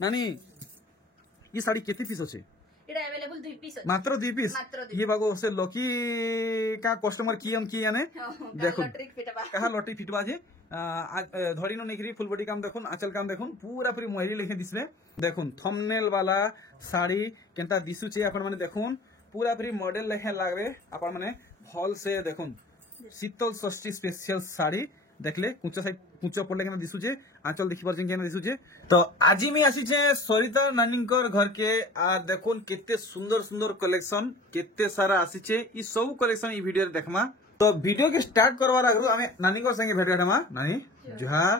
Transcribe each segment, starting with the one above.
नानी ये साड़ी केते पीस अच्छे এটা अवेलेबल 2 पीस আছে मात्र 2 पीस ये बागो से लकी का कस्टमर की याने देखो कहा लॉटरी फिटबा जे धरी नो निकरी फुल बॉडी काम देखुन आंचल काम देखुन पूरा पूरी मोहरी लिखे दिसबे देखुन थंबनेल वाला साड़ी केनता दिसुचे आपण माने देखुन पूरा पूरी मॉडल लेखे लागबे आपण माने भल से देखुन शीतल षष्ठी स्पेशल साड़ी देखले कुंचा साइड कुंचा पड़ले केना दिसुचे आंचल देखि परछन केना दिसुचे तो आजी में आसीचे सरिता नानीकर घर के आ देखुन केते सुंदर सुंदर कलेक्शन केते सारा आसीचे ई सब कलेक्शन ई वीडियो रे देखमा तो वीडियो के स्टार्ट करवार आगु हमें नानीकर संगे भेट गाडमा नानी जुहार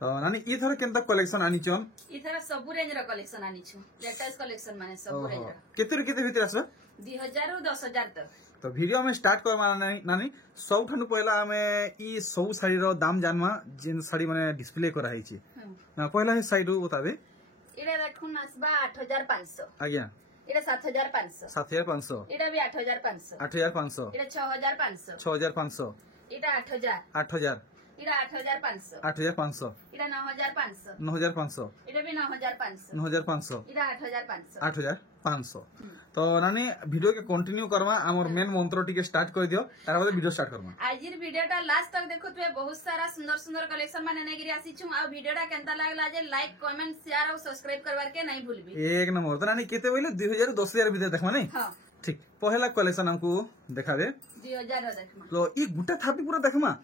तो नानी ई थर केनता कलेक्शन आनीचन ई थर सब रेंज रो कलेक्शन आनीछु लेटेस्ट कलेक्शन माने सब रेंज रो केते भीतर आसबा 2000 रो 10000 तक तो वीडियो में स्टार्ट करवा नानी सब ठानु पहला हमें ई सब साड़ी रो दाम जानवा जिन साड़ी माने डिस्प्ले करा है छी ना पहला है साइड बताबे एडा देखुन आसबा 8500 आज्ञा एडा 7500 7500 एडा भी 8500 8500 एडा 6500 6500 एडा 8000 8000 एडा 8500 8500 एडा 9500 9500 एडा भी 9500 9500 एडा 8500 8500 तो नानी वीडियो के कंटिन्यू करवा हमर मेन मंत्र टिके स्टार्ट कर दियो तार बाद वीडियो स्टार्ट करवा आजिर वीडियोटा लास्ट तक देखो तुए बहुत सारा सुंदर सुंदर कलेक्शन माने नै गिरी आसी छु आ वीडियोटा केनता लागला जे लाइक कमेंट शेयर और सब्सक्राइब करवार के नहीं भूलबी एक नंबर तो नानी केते बोले 2000 10000 भीतर देखमा नहीं हां ठीक पहला कलेक्शन हमको दिखावे 2000 देखमा तो ई गुटा थापी पूरा देखमा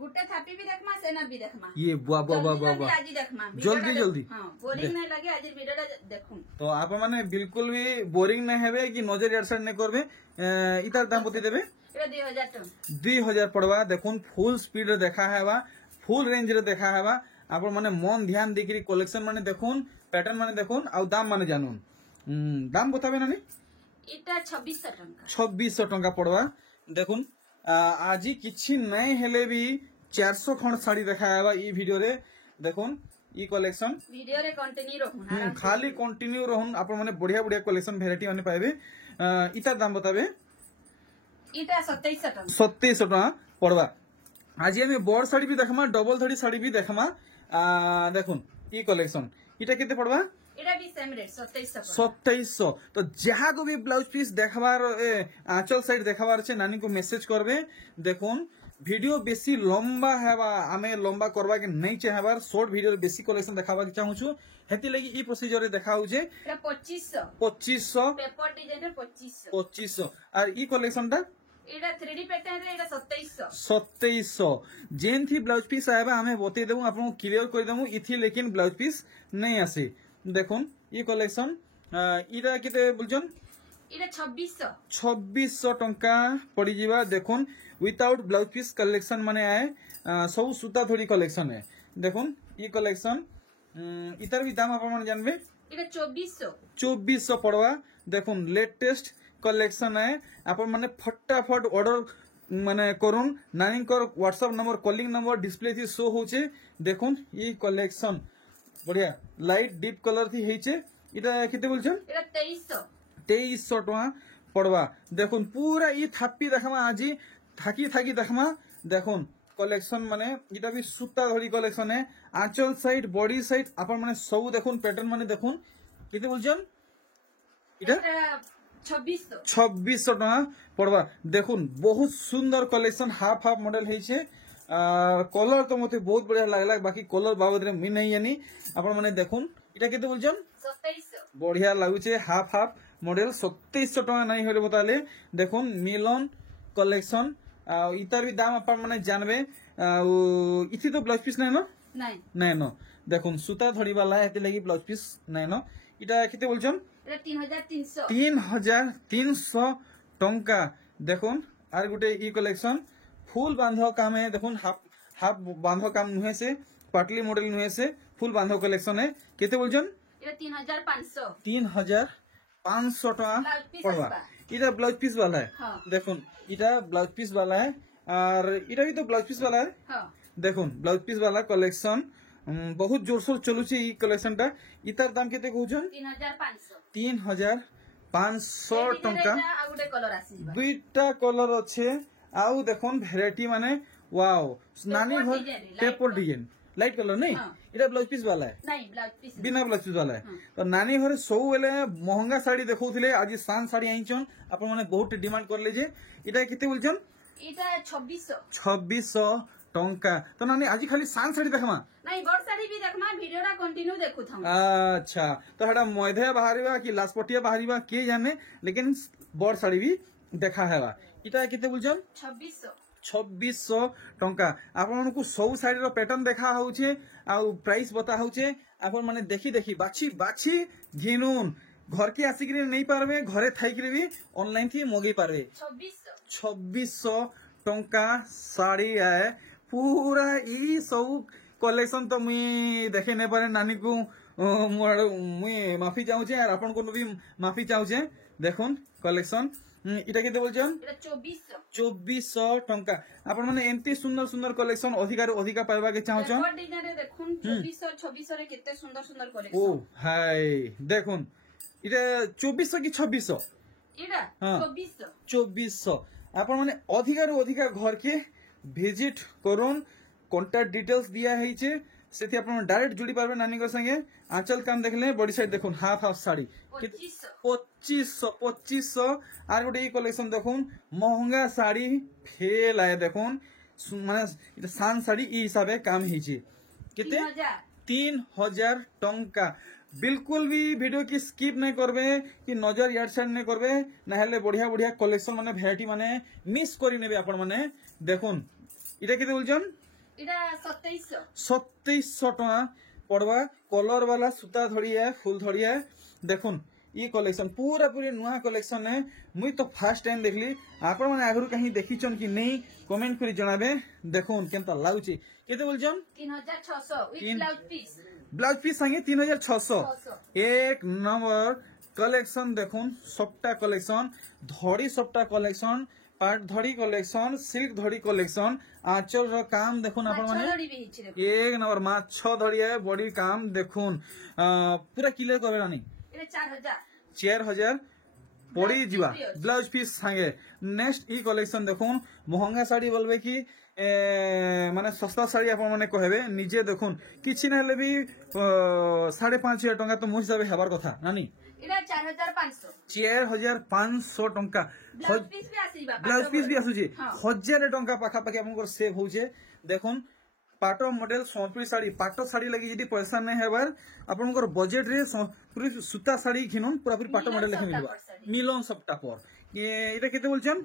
गुटे थापी भी देखमा सेनर भी देखमा ये बुआ बुआ बुआ बुआ आज देखमा जल्दी जल्दी हां बोरिंग नहीं लगे आज वीडियोटा देखूं तो आप माने बिल्कुल भी बोरिंग नहीं हेबे कि नजर एडसर नहीं करबे इतार दाम बते देबे एटा 2000 टन 2000 पड़वा देखुन फुल स्पीड रे देखा हेबा फुल रेंज रे देखा हेबा आप माने मन ध्यान देकरी कलेक्शन माने देखुन पैटर्न माने देखुन आ दाम माने जानून दाम बताबे नानी इटा 2600 टंका 2600 टंका पड़वा देखुन आज किछि नहीं हेले भी 400 खंड साड़ी देखा है ई वीडियो रे देखुन ई कलेक्शन वीडियो रे कंटिन्यू रहून खाली कंटिन्यू रहून आप माने बढ़िया बढ़िया कलेक्शन वेराइटी माने पाइबे इता दाम बताबे इटा 2700 टंका 2700 टंका पड़वा आज हमें बड़ साड़ी भी देखमा डबल धड़ी साड़ी भी देखमा देखुन ई कलेक्शन इटा केते पड़वा एटा भी सेम रेट 2700 तो जहाँ को भी ब्लाउज पीस देखबार आंचल साइड देखबार छे नानी को मैसेज करबे देखुन वीडियो बेसी लंबा हेबा आमे लंबा करबा के नहीं चाहबार शॉर्ट वीडियो रे बेसी कलेक्शन देखाबा के चाहू छु हेती लगी ई प्रोसीजर रे देखाउ जे एटा 2500 पेपर डिजाइन रे 2500 और ई कलेक्शन टा एटा 3D पैटर्न रे एटा 2700 जेन थी ब्लाउज पीस आबा हमें बते देबू आपन क्लियर कर देबू इथि लेकिन ब्लाउज पीस नहीं आसे देखुन ये कलेक्शन इरा केते बोलछन इरा 2600 टंका पड़ी जीवा देखुन विदाउट ब्लाउज पीस कलेक्शन माने आए सब सूता थोड़ी कलेक्शन है देखुन ये कलेक्शन इतर भी दाम अपन जानबे इरा 2400 पड़वा देखुन लेटेस्ट कलेक्शन है अपन माने फटाफट ऑर्डर माने करुन नानी कर WhatsApp number calling number display थी शो होचे देखुन ये कलेक्शन बढ़िया लाइट डीप कलर थी हेचे इटा केते बोलछन एटा 2300 टका पड़वा देखुन पूरा ई थापी देखमा आजी थाकी थाकी देखमा देखुन कलेक्शन माने इटा भी सूता धरी कलेक्शन है आंचल साइड बॉडी साइड अपन माने सब देखुन पैटर्न माने देखुन केते बोलछन इटा 2600 टका पड़वा देखुन बहुत सुंदर कलेक्शन हाफ हाफ मॉडल हेचे कलर तो मते बहुत बढ़िया लागला बाकी कलर बाबद रे मी नहीं यानी अपन माने देखुन इटा केते बोलछन 2700 बढ़िया लागुचे हाफ हाफ मॉडल 2700 टका नहीं होले बताले देखुन मिलन कलेक्शन इतार भी दाम अपन माने जानबे इथि तो ब्लाउज पीस नहीं न देखुन सूता धड़ी वाला एते लगी ब्लाउज पीस नहीं न इटा केते बोलछन एटा 3300 टंका देखुन are Gute E collection full बांधो काम है देखुन हाफ बांधो काम नुहे से पाटली मॉडल नुहे से फुल बांधो कलेक्शन है केते बोलछन एटा 3500 टका पड़वा इटा ब्लाउज पीस वाला है हाँ। देखुन इटा ब्लाउज पीस वाला है और इटा भी तो ब्लाउज पीस वाला है हाँ। देखुन ब्लाउज पीस वाला कलेक्शन बहुत जोर सोर चलुची ई कलेक्शन टा इतार दाम केते कहउछन 3500 टंका दुईटा कलर अच्छे आउ देखुन भेराइटी माने वाओ नानी घर पेपर डिजाइन लाइट कलर नहीं এটা ব্লাউজ পিস वाला है नहीं ब्लाउज पीस बिना ब्लाउज पिस वाला है तो नानी घरे सब बेले महंगा साड़ी देखौथिले आज सान साड़ी आइछन आपन माने बहुत डिमांड करले जे इटा केते बोलछन इटा 2600 2600 टंका तो नानी आज खाली सान साड़ी देखमा नहीं बड़ साड़ी भी देखमा वीडियोटा कंटिन्यू देखु थम अच्छा तो हेडा मैधे बाहरिबा कि लासपटिया बाहरिबा के जाने लेकिन बड़ साड़ी भी देखा हेबा इटा केते बोलछन 2600 2600 टंका आपण को सब साड़ी रो पैटर्न देखा होउछे आ प्राइस बता होउछे आपण माने देखी देखी बाछी बाछी धिनुन घर के आसिक नहीं पारबे घरे थाइकरे भी ऑनलाइन थी मगे पारबे 2600 टंका साड़ी है पूरा ई सब कलेक्शन तो मुई देखे नहीं पारे नानी को मुई माफी चाहूचे और आपण को भी माफी चाहूचे देखुन कलेक्शन इटा केते बोलछन इटा 2400 टंका आपण माने एंती सुंदर सुंदर कलेक्शन अधिकार अधिका पाइबा के चाहछन बड़ डिजाइन रे देखुन 2400 रे केते सुंदर सुंदर ओ कलेक्शन हाय देखुन इटा 2400 की 2600 इटा हाँ। 2400 आपण माने अधिकार अधिका घर के विजिट करून कांटेक्ट डिटेल्स दिया है सेठी आपण डायरेक्ट जुड़ी पारबे नानी को संगे आंचल काम देखले बॉडी साइड देखुन हाफ हाफ साड़ी 2500 आर गोटे ई कलेक्शन देखुन महंगा साड़ी फेल आए देखुन माने इटा सान साड़ी ई हिसाबे काम हिचे केते 3000 टंका बिल्कुल भी वीडियो की स्किप नहीं करबे कि नजर यार साइड नहीं करबे नहले बढ़िया बढ़िया कलेक्शन माने वैरायटी माने मिस करी नेबे आपण माने देखुन इटा केते बोलछन इटा 2700 2700 टका पड़वा कलर वाला सूता धड़ी है फुल धड़ी है देखुन ये कलेक्शन पूरा पूरी नुआ कलेक्शन है मुई तो फर्स्ट टाइम देखली आपण माने आगरु कहीं देखिछन कि नहीं कमेंट करी जणाबे देखुन केनता लागुची केते बोलछन 3600 विथ ब्लाउज पीस संगे 3600 एक नंबर कलेक्शन देखुन सबटा कलेक्शन धड़ी सबटा कलेक्शन पाट धड़ी कलेक्शन सिल्क धड़ी कलेक्शन आंचल रो काम देखुन आपण माने एक नंबर माछ धड़ी है बॉडी काम देखुन पूरा क्लियर करे रानी इटा 4000 पड़ी जीवा ब्लाउज पीस संगे नेक्स्ट ई कलेक्शन देखुन महंगा साड़ी बोलबे कि माने सस्ता साड़ी आपण माने कहबे निजे देखुन किछि नहले भी 5500 टंका तो मो हिसाब हेबार कथा नानी इटा 4500 4500 टंका ब्लाउज पीस भी आसीबा ब्लाउज पीस भी आसुची 1000 टंका पाखा पाखी आपन सेव होचे देखुन पाटो मॉडल संपरी साड़ी पाटो साड़ी लगी जदी पैसा नहीं हेबार आपन बजेट रे पूरी सूता साड़ी घिनुन पूरा पूरी पाटो मॉडल लेखे मिलबा मिलन सबटा पर এটা কেতে বলছেন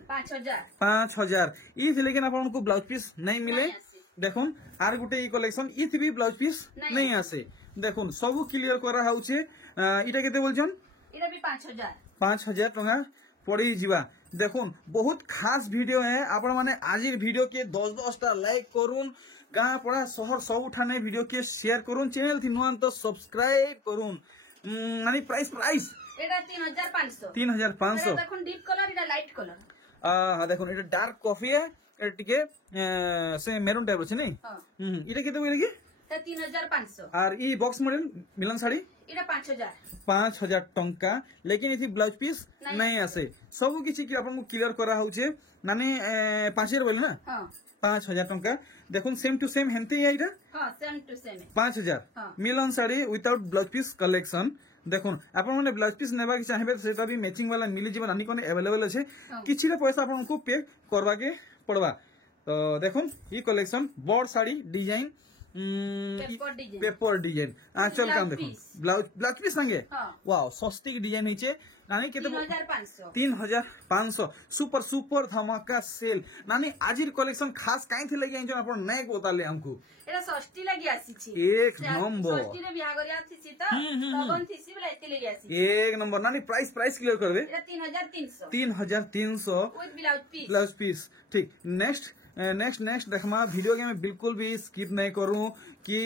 5000 ই लेकिन आपन को ब्लाउज पीस नहीं मिले देखुन आर गुटे ई कलेक्शन इ भी ब्लाउज पीस नहीं आसे देखुन सब क्लियर करा होउचे इटा केते बोलछन इटा भी 5000 टका पड़ी जीवा देखुन बहुत खास वीडियो है आपण माने आजिर वीडियो के 10 टा लाइक करून गाँ पड़ा शहर सब उठाने वीडियो के शेयर करून चैनल थी नुआन तो सब्सक्राइब करून माने प्राइस एटा 3500 3500 देखुन डीप कलर इटा लाइट कलर हां देखुन इटा डार्क कॉफी है एटा टिके से मेरून टाइप अछि नहीं इटा केते बोले कि 3500 और ई बॉक्स मॉडल मिलन साड़ी इटा 5000 टंका लेकिन इथि ब्लाउज पीस नहीं आसे सब किछि कि आपन क्लियर करा होउचे माने 5000 बोले ना हां 5000 टंका देखुन सेम टू सेम हेंते है इटा हां सेम टू सेम 5000 मिलन sari without blouse piece collection देखुन आपण माने ब्लाउज पीस नेबा के चाहेबे सेटा भी मैचिंग वाला मिली जीवन आनी कोने अवेलेबल अछि किछि रे पैसा आपन को पे करबा के पड़बा तो देखुन ई collection border sari design paper design आंचल काम देखुन ब्लाउज पीस संगे वाओ सस्ती डिजाइन हिचे नानी केते 3500 सुपर सुपर धमाका सेल नानी आजिर कलेक्शन खास काई थी लगी आइन आपण नै बताले हमको एरा सस्ती लगी आसी छी एक नंबर सस्ती रे बियाह करिया छी छी त लगन थीसी बला एते लगी आसी एक नंबर नानी प्राइस क्लियर करबे एरा 3300 विथ ब्लाउज पीस ठीक नेक्स्ट देखमा वीडियो के मैं बिल्कुल भी स्किप नहीं करूं कि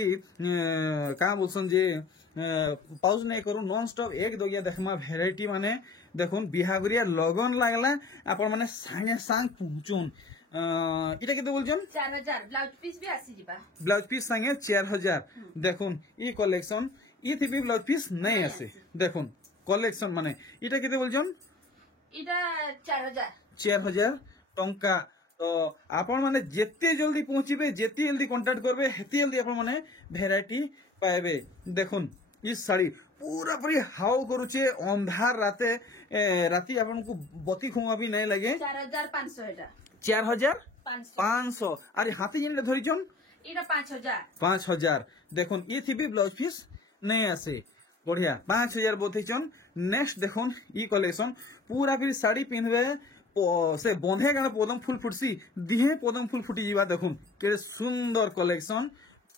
का बोलसन जे पाउज नहीं करूं नॉन स्टॉप एक दोगिया देखमा वैरायटी माने देखुन बिहागरिया लगन लागला आपण माने सागे सांग पहुंचुन इटा केते बोलछन 4000 ब्लाउज पीस भी आसी जिबा ब्लाउज पीस संगे 4000 देखुन ई कलेक्शन ई थी भी ब्लाउज पीस नहीं आसे देखुन कलेक्शन माने इटा केते बोलछन इटा 4000 टंका तो आपण माने जेते जल्दी पहुंचीबे जेते जल्दी कांटेक्ट करबे हेते जल्दी आपण माने वैरायटी পাইবে দেখুন ই শাড়ি पूरा पूरी हाउ करुचे अंधार राते राती आपको बती खुमा भी नहीं लगे 4500 এটা 4500 अरे हाथी जिन धरिचन এটা 5000 5000 देखुन ये थी भी ब्लाउज पीस नहीं आसे बढ़िया 5000 बोथेचन नेक्स्ट देखुन ई कलेक्शन पूरा फिर साड़ी पिनबे से बंधे गण पदम फुल फुटसी दिहे पदम फुल फुटी जीवा देखुन के सुंदर कलेक्शन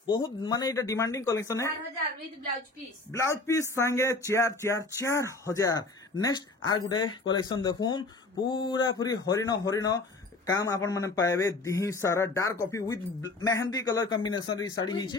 बहुत माने এটা ডিমান্ডিং কলেকশন है 4000 উইথ ब्लाउज पीस संगे 4000 नेक्स्ट आर गुटे कलेक्शन देखुन पूरा पूरी हरिण हरिण काम आपण माने पाएबे दिही सारा dark coffee with mehndi colour combination री साड़ी हिचे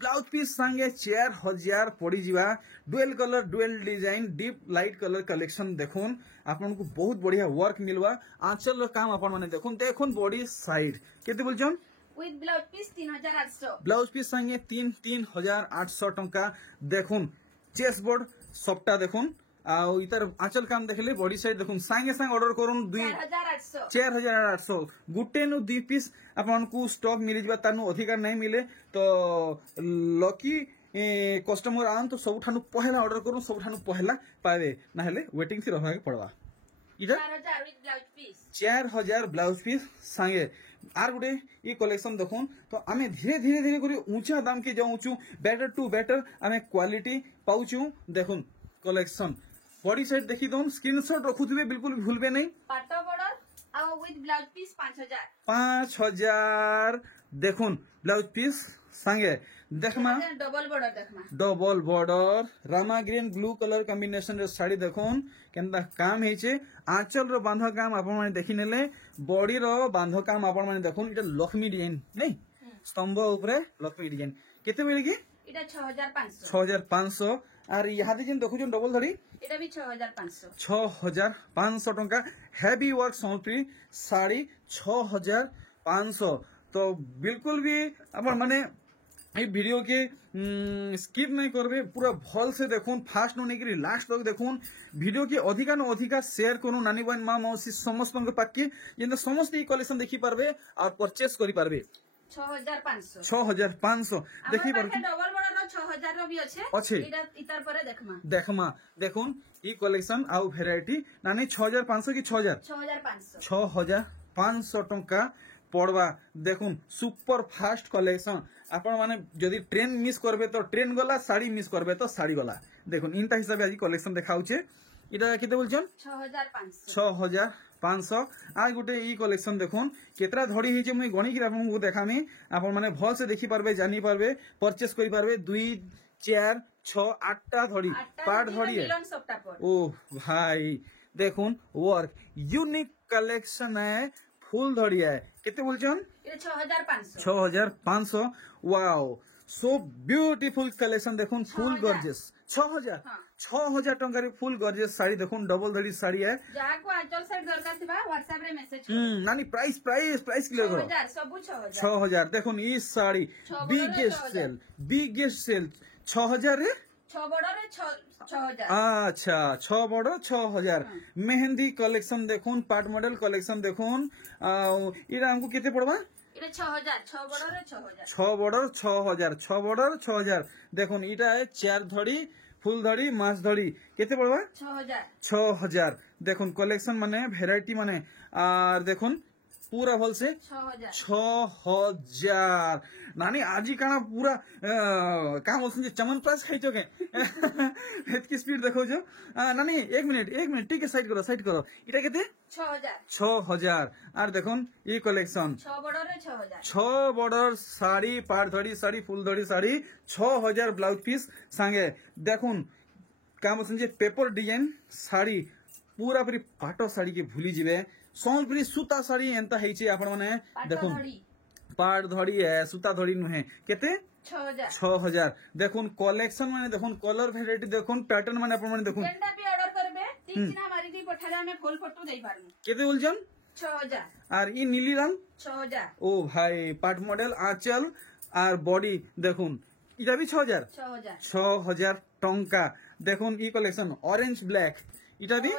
ब्लाउज पीस संगे 4000 पड़ी जीवा dual colour dual design deep light colour collection देखुन आपन को बहुत बढ़िया वर्क मिलवा आंचल रो काम आपण माने देखुन बॉडी साइड केते बोलछन with blouse piece 3800 blouse piece संगे 3800 टंका देखुन चेस्ट बोर्ड सबटा देखुन आउ इतर आंचल काम देखले बॉडी साइड देखुन संगे संग ऑर्डर करूं 4800 गुटे नु 2 पीस आपन को स्टॉक मिल जबा तानु अधिकार नहीं मिले तो लकी कस्टमर आन तो सबठानु पहला ऑर्डर करूं सबठानु पहला पावे ना हेले वेटिंग थी रहबा के पड़वा इधर 4000 with blouse piece 4000 blouse piece संगे आर गुटे ये कलेक्शन देखुन तो आमे धीरे धीरे धीरे करी ऊंचा दाम के जाऊचू बेटर टू बेटर आमे क्वालिटी पाउचू देखुन कलेक्शन बॉडी साइड देखी दम स्क्रीनशॉट रखुथिबे बिल्कुल भूलबे नहीं पाटो बॉर्डर और विथ ब्लाउज पीस 5000 देखुन ब्लाउज पीस संगे देखमा डबल बॉर्डर रामा ग्रीन ब्लू कलर कॉम्बिनेशन रे साड़ी देखुन केनता काम हेचे आंचल रो बांध काम आपण माने देखि नेले बॉडी रो बांध काम आपण माने देखुन इटा लक्ष्मी डिजाइन नहीं स्तंभ ऊपरे लक्ष्मी डिजाइन केते बेले की इटा 6500 और यहाँ जिन देखुछन डबल धड़ी इटा भी 6500 6500 टंका हेवी वर्क सम्पत्री साड़ी 6500 तो बिल्कुल भी अपन माने वीडियो के स्किप नहीं करबे पूरा भल से देखुन फास्ट नहीं करी लास्ट तक देखुन वीडियो के अधिका न अधिका शेयर करू नानी बहन माँ मौसी समस्त पाके जेन समस्त ई कलेक्शन देखि पारबे और परचेस करि पारबे 6500 देखि पारबे डबल बॉर्डर 6000 रो भी अच्छे इतार परे देखमा देखुन ई कलेक्शन आउ वेराइटी नानी 6500 की 6500 टंका पड़वा देखुन सुपर फास्ट कलेक्शन आपण माने जदि ट्रेन मिस करबे तो ट्रेन गला साड़ी मिस करबे तो साड़ी गला देखुन इनता हिसाब आज कलेक्शन देखाउचे इटा केते बोलछन 6500 आज गुटे ई कलेक्शन देखुन केतरा धड़ी हिचे मुई गणी कि आपन को देखामी आपण माने भल से देखि पारबे जानि पारबे परचेस करि पारबे 2 4 6 8टा धड़ी पार्ट धड़ी है ओ भाई देखुन वर्क यूनिक कलेक्शन है फुल धड़ी है केते बोलछन 6500 वाओ सो ब्यूटीफुल कलेक्शन देखुन फुल गॉर्जियस 6000 टंका रे फुल गॉर्जियस साड़ी देखुन डबल धड़ी साड़ी है जहा को आंचल साइड दरकार थिबा व्हाट्सएप रे मैसेज नानी प्राइस क्लियर करो 6000 सबु 6000 देखुन ई साड़ी बिगेस्ट सेल 6000 रे 6 बॉर्डर 6000 अच्छा 6 बॉर्डर 6000 मेहंदी कलेक्शन देखुन पार्ट मॉडल कलेक्शन देखुन इरा हमको केते पड़वा इटा 6000 6 बॉर्डर 6000 6 बॉर्डर 6000 6 बॉर्डर 6000 देखुन इटा है 4 धड़ी फुल धड़ी मास धड़ी केते पड़वा 6000 देखुन कलेक्शन माने वेराइटी माने और देखुन पूरा भल से 6000 नानी आज काना पूरा काम होसन चमन प्राइस खाइतो के एतकी स्पीड देखो जो नानी 1 मिनट ठीक है साइड करो इटा केते 6000 और देखुन ई कलेक्शन 6 बॉर्डर साड़ी पार धड़ी साड़ी फुल धड़ी साड़ी 6000 ब्लाउज पीस संगे देखुन काम होसन पेपर डिजाइन साड़ी पूरा पूरी पाटो साड़ी के भूली जिवे सोनपुरी सूता साड़ी एंता हेचे आपण माने देखुन पाट धड़ी है सूता धड़ी नुहे केते 6000 देखुन कलेक्शन माने देखुन कलर वेराइटी देखुन पैटर्न माने आपण माने देखुन जेंटा भी ऑर्डर करबे 3 दिन हमारी की पठाले हमें फुल फोटो देई पारबो केते बोलजन 6000 और ई नीली रंग 6000 ओ भाई पाट मॉडल आंचल और बॉडी देखुन इटा भी 6000 टंका देखुन ई कलेक्शन ऑरेंज ब्लैक इटा भी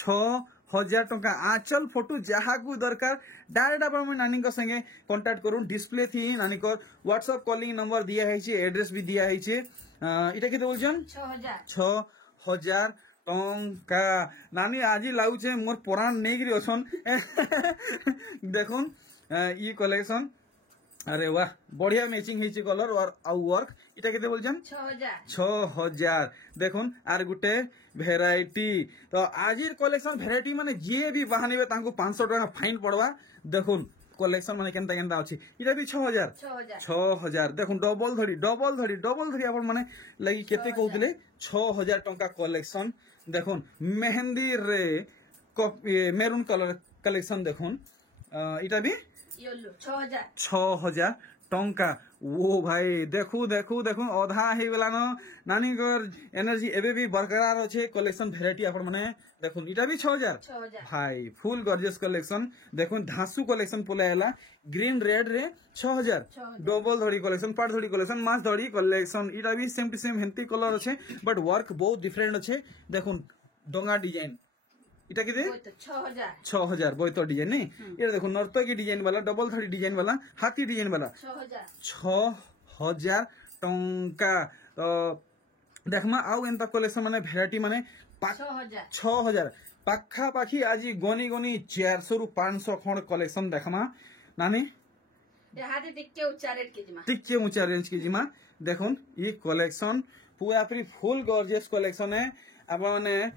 6000 टंका आंचल फोटो जहा को दरकार डायरेक्ट आपण नानी को संगे कांटेक्ट करूँ डिस्प्ले थी नानी को व्हाट्सएप कॉलिंग नंबर दिया है एड्रेस भी दिया है इटा केते बोलछन 6000 टंका नानी आज लाउचे मोर पुरान नेगिरी अछन देखुन ई कलेक्शन अरे वाह बढ़िया मैचिंग है कलर और वर्क इटा केते बोलछन 6000 देखुन आर गुटे भेराइटी तो आज कलेक्शन भेराइटी माने जे भी बहानिबे तांको 500 टका फाइन पड़वा देखुन कलेक्शन माने केनता केनता अछि इटा भी 6000 देखुन डबल धड़ी आपण माने लगी केते कहउतले 6000 टंका कलेक्शन देखुन मेहंदी रे मेरून कलर कलेक्शन देखुन इटा भी 6000 टंका वो भाई देखू अधा हे गला न नानी घर एनर्जी एबे भी बरकरार अच्छे कलेक्शन भेराइटी आपण माने देखुन इटा भी 6000 भाई फुल गॉर्जियस कलेक्शन देखुन धासु कलेक्शन पोलायला ग्रीन रेड रे 6000 डबल धड़ी कलेक्शन पाट धड़ी कलेक्शन मास धड़ी कलेक्शन इटा भी सेम टू सेम हेंती कलर अच्छे बट वर्क बहुत डिफरेंट अच्छे देखुन डोंगा डिजाइन इटा किते 6000 बोयतो डिजाइन नहीं ये देखो नर्तकी डिजाइन वाला डबल थड़ी डिजाइन वाला हाथी डिजाइन वाला 6000 टंका तो देखमा आउ एंता कलेक्शन माने भेराइटी माने 6000 पाखा पाखी आज गनी 400 रु 500 खंड कलेक्शन देखमा नानी हाथी टिक्के ऊंचा रेंज की जिमा देखुन ये कलेक्शन पूरा फुल गॉर्जियस कलेक्शन है आपण माने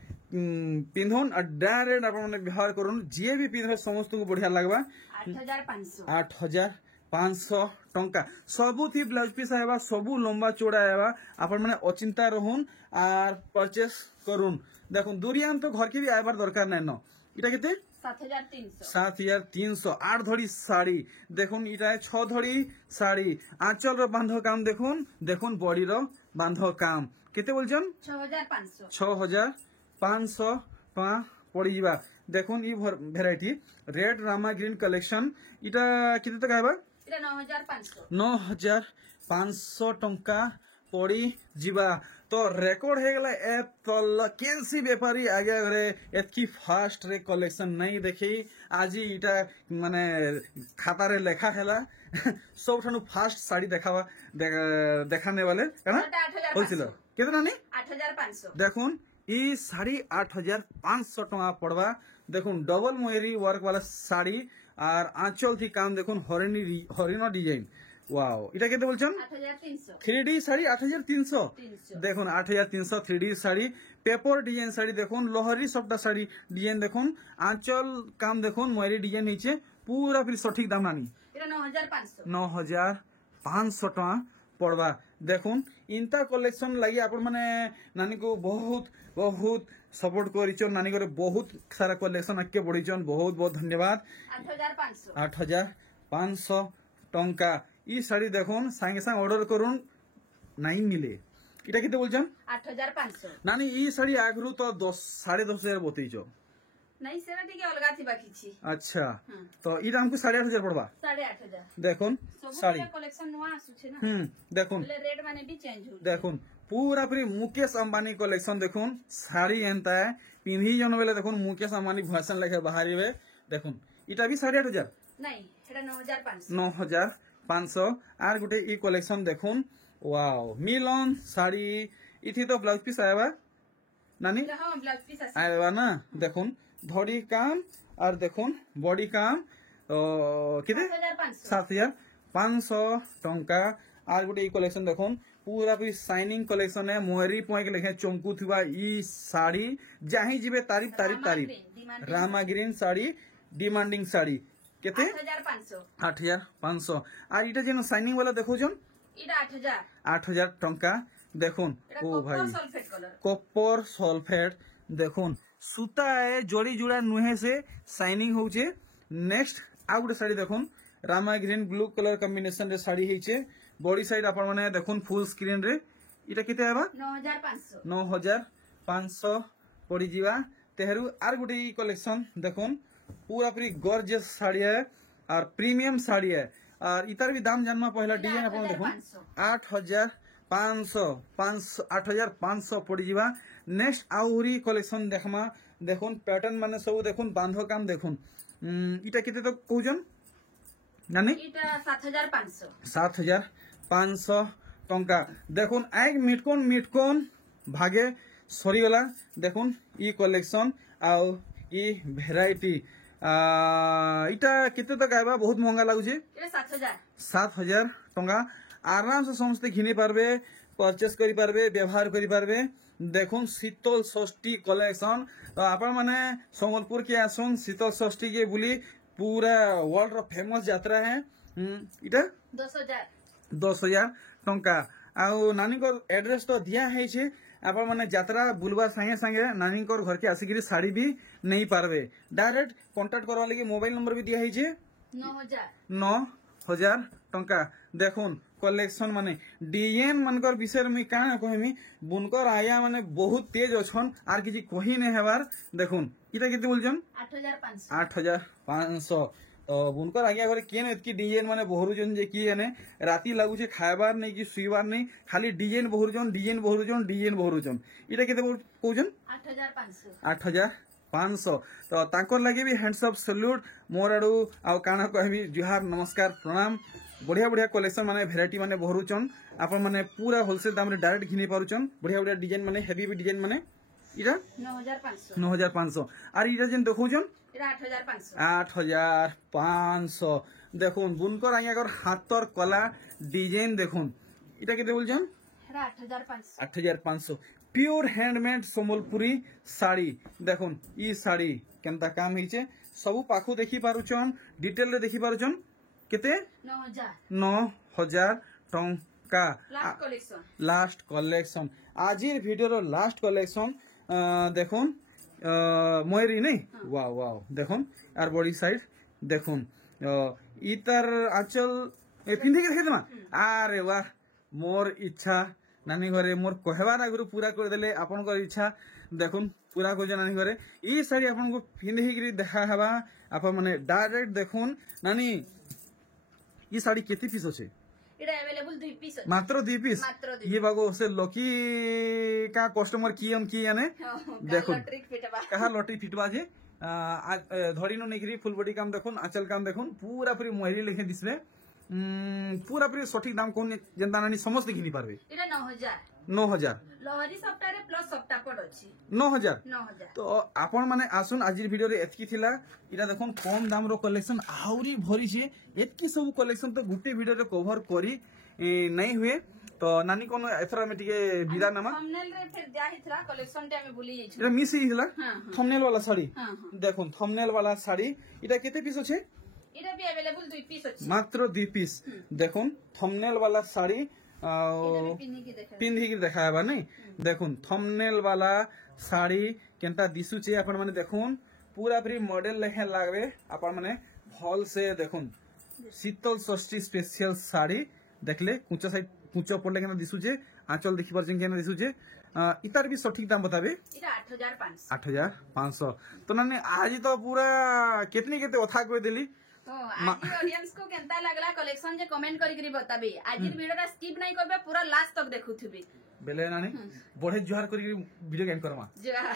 पिंधन और डायरेक्ट आपण माने व्यवहार करूँ जे भी पिंध समस्त को बढ़िया लगवा 8500 टंका सबुथी ब्लाउज पीस आएगा सबू लंबा चौड़ा आएगा आपण माने अचिंता रहून और परचेस करूँ देखुन दूरिया तो घर के भी आएबार दरकार नहीं न इटा केते 7300 8 धड़ी साड़ी देखुन इटा 6 धड़ी साड़ी आंचल रो बांध काम देखुन बॉडी रो बांध काम केते बोलछन 6500 टका पड़ी जीवा देखुन ई भेराइटी रेड रामा ग्रीन कलेक्शन इटा केते तक आइबा 9500 टंका पड़ी जीवा तो रेकर्ड हे गला ए तल केनसी व्यापारी आगे रे एतकी फास्ट रे कलेक्शन नहीं देखी आज इटा माने खाता रे लेखा हैला सब ठानु फास्ट साड़ी देखावा देखाने वाले कना होइसिलो केतना नहीं 8500 देखुन ई साड़ी 8500 टका पड़वा देखुन डबल मोहरी वर्क वाला साड़ी और आंचल थी काम देखुन हरिनो डिजाइन वाओ इटा केते बोलछन 8300 3D साड़ी 8300 देखुन 8300 3D sari paper design sari देखुन लोहरी सबटा साड़ी डिजाइन देखुन आंचल काम देखुन मोहरी डिजाइन नीचे पूरा फिर सठिक दाम नानी इटा 9500 टका पड़वा देखुन इंता कलेक्शन लगी आपण माने नानी को बहुत सपोर्ट करिचन नानी को बहुत सारा कलेक्शन आके बढ़िचन बहुत धन्यवाद 8500 टंका ई साड़ी देखुन संगे संग ऑर्डर करूँ नहीं मिले इटा केते बोलछन 8500 नानी ई साड़ी आगरू तो 10,500 बतैछो नहीं सेरा टिके अलगा थी बाकी छी अच्छा तो ई हमको 8,500 पड़वा 8,500 देखुन साड़ी कलेक्शन नुआ आसुछे ना देखुन रेट माने भी चेंज हो देखुन पूरा फिर मुकेश अंबानी कलेक्शन देखुन साड़ी एंता है पिन्ही जन बेले देखुन मुकेश अंबानी भाषण लेके बाहरी वे देखुन इटा भी 8,500 नहीं एटा 9500 आर गुटे ई कलेक्शन देखुन वाओ मिलन साड़ी इथि तो ब्लाउज पीस आएबा नानी हां ब्लाउज पीस आएबा ना देखुन धड़ी काम और देखुन बॉडी काम किते 7500 टंका आर गुटे ई कलेक्शन देखुन पूरा भी शाइनिंग कलेक्शन है मोहरी पोए के लेखे चमकू थुआ ई साड़ी जाही जिबे तारीफ रामा ग्रीन साड़ी डिमांडिंग साड़ी केते 8500 आ इटा जेन शाइनिंग वाला देखो जन इटा 8000 टंका देखुन ओ भाई कॉपर सल्फेट देखुन सूता है जोड़ी जुड़ा नुहे से शाइनिंग होचे नेक्स्ट आ गुटे साड़ी देखुन Rama green blue colour combination रे साड़ी हेचे बॉडी साइड आपण माने देखुन फुल स्क्रीन रे इटा केते आबा 9500 पड़ी जीवा तेहरू आर गुटे ई कलेक्शन देखुन पूरा पूरी गॉर्जियस साड़ी है और प्रीमियम साड़ी है और इतर भी दाम जानना पहला डिजाइन अपन देखो 8500 पड़ी जीवा नेक्स्ट आउरी कलेक्शन देखमा देखुन पैटर्न माने सब देखुन बांधो काम देखुन इटा केते तो कहउजन नानी इटा 7500 7500 टंका देखुन एक मिटकोन भागे सरीगला देखुन ई कलेक्शन आउ ई भेराइटी इटा केते तो गायबा बहुत महंगा लागुचे इटा 7000 टंका आराम से समस्त घिनी पारबे परचेस करि पारबे व्यवहार करि पारबे देखुन शीतल षष्ठी कलेक्शन तो आपण माने संबलपुर के आसुन शीतल षष्ठी के बुली पूरा वर्ल्ड रो फेमस यात्रा है इटा 10000 टंका आउ नानी को एड्रेस तो दिया है छे आपण माने यात्रा बुलवा संगे संगे नानी को घर के आसिगिरी साड़ी भी नहीं पारबे डायरेक्ट कांटेक्ट करवा लगी मोबाइल नंबर भी दिया है छे 9000 टंका देखुन कलेक्शन माने डीएन मनकर विषय में का कहमी बुनकर आया माने बहुत तेज अछन आर किछि कही नै हेबार देखुन इटा केते बोलजन 8500 तो बुनकर आज्ञा करे केन एतकी डीएन माने बहुरुजन जे की एने राती लागु छे खायबार नै कि सुईबार नै खाली डीएन बहुरुजन इटा केते कहउजन 8500 तो तांकर लगे भी हैंड्स अप सैल्यूट मोर आडू आ काना कहबी जुहार नमस्कार प्रणाम बढ़िया कलेक्शन माने भेराइटी माने बहुरुचन आपण माने पूरा होलसेल दाम रे डायरेक्ट घिनी पारुचन बढ़िया डिजाइन माने हेवी डिजाइन माने इटा 9500 आर इटा जेन देखौजन इटा 8500 देखुन बुनकर आज्ञाकर हाथर कला डिजाइन देखुन इटा केते बोलजन 8500 प्योर हैंडमेड संबलपुरी साड़ी देखुन ई साड़ी केनता काम हिचे सबु पाखु देखि पारुचन डिटेल रे देखि पारुचन केते 9000 टंका लास्ट कलेक्शन आजिर वीडियो रो लास्ट कलेक्शन देखुन मयूरी नहीं वाव देखुन आर बॉडी साइड देखुन इतर आंचल पिंधि के देखे ना अरे वाह मोर इच्छा नानी घरे मोर कहबार आगु पूरा कर देले आपन को इच्छा देखुन पूरा कर नानी घरे ई साड़ी आपन को पिंधि के देखा हबा आपन माने डायरेक्ट देखुन नानी ई साड़ी केते पीस अछि इटा अवेलेबल 2 पीस अछि मात्र 2 पीस ये बागो से लकी का कस्टमर की याने देखुन कहा लॉटरी फिटबा जे धरिनो नेकरी फुल बॉडी काम देखुन आंचल काम देखुन पूरा पूरी मोहरी लिखे दिसले पूरा पूरी सठिक दाम कोन जनता नानी समस्त घिनी पारबे इटा 9000 लहरी सप्ताह रे प्लस सप्ताह पड अछि 9000 तो आपण माने आसुन आजिर वीडियो रे एतकी थिला इटा देखुन कम दाम रो कलेक्शन आउरी भरी छे एतकी सब कलेक्शन तो गुटे वीडियो रे कवर करी नहीं हुए तो नानी कोन एथरा में टिके विदा नामा थंबनेल रे फिर जा हिथरा कलेक्शन टे में भूली जाई इटा मिस हिला थंबनेल वाला साड़ी देखुन थंबनेल वाला साड़ी इटा केते पीस अछि इटा भी अवेलेबल 2 पीस अछि मात्र 2 पीस देखुन थंबनेल वाला साड़ी पिंधि के देखाबा नहीं देखुन थंबनेल वाला साड़ी केनता दिसुचे आपण माने देखुन पूरा पूरी मॉडल लेखे लागबे आपण माने भल से देखुन शीतल षष्ठी स्पेशल साड़ी देखले कुचा साइड कुचा पड़ले केना दिसुचे आंचल देखि परछन केना दिसुचे इतार भी सठिक दाम बताबे इटा 8500 तो नानी आज तो पूरा केतनी केते ओथा कर देली तो आज ऑडियंस को केनता लागला कलेक्शन जे कमेंट करी बताबे आज वीडियो रा स्किप नहीं करबे पूरा लास्ट तक देखुथिबे बेले नानी बढ़े जुहार करी वीडियो गेम करमा जुहार।